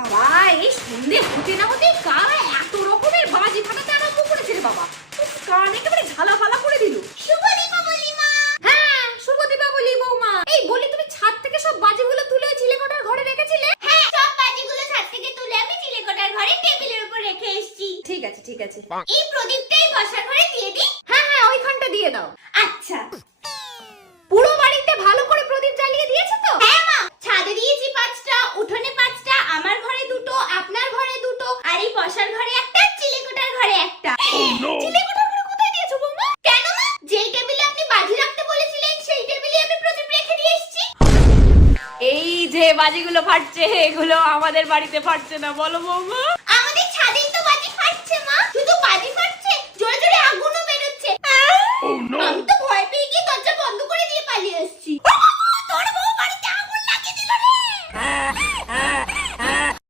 বাবা এই সন্ধে হতে না হতে কারা এত রকমের বাজি ফাটাতে আরম্ভ করেছে রে বাবা। কান একেবারে ঝালাফালা করে দিল। শুভ দীপাবলি মা। হ্যাঁ শুভ দীপাবলি বৌমা। এই বলি তুমি ছাদ থেকে সব বাজিগুলো তুলে ওই চিলেকোঠার ঘরে রেখেছিলে? হ্যাঁ সব বাজিগুলো ছাদ থেকে তুলে আমি চিলেকোঠার ঘরে টেবিলের উপর রেখে এসেছি। ঠিক আছে ঠিক আছে। এই প্রদীপটাই বসার ঘরে দিয়ে দিই? হ্যাঁ হ্যাঁ ওইখানটা দিয়ে দাও। আচ্ছা। পুরো বাড়িতে ভালো করে প্রদীপ জ্বালিয়ে দিয়েছো তো? হ্যাঁ মা, ছাদে দিয়েছি 5টা, উঠোনে 5টা, আমার ঘরে 2টো, আপনার ঘরে 2টো, আর এই বসার ঘরে একটা, চিলেকোঠার ঘরে একটা। চিলেকোঠার ঘরে কোথায় দিয়েছো বৌমা? কেন মা? যেই টেবিলে আপনি বাজি রাখতে বলেছিলেন সেই টেবিলে আমি প্রদীপ রেখে দিয়ে এসেছি। এই যে বাজিগুলো ফাটছে এগুলো আমাদের বাড়িতে ফাটছে না বলো বৌমা? আমাদের ছাদেই তো বাজি ফাটছে মা। শুধু বাজি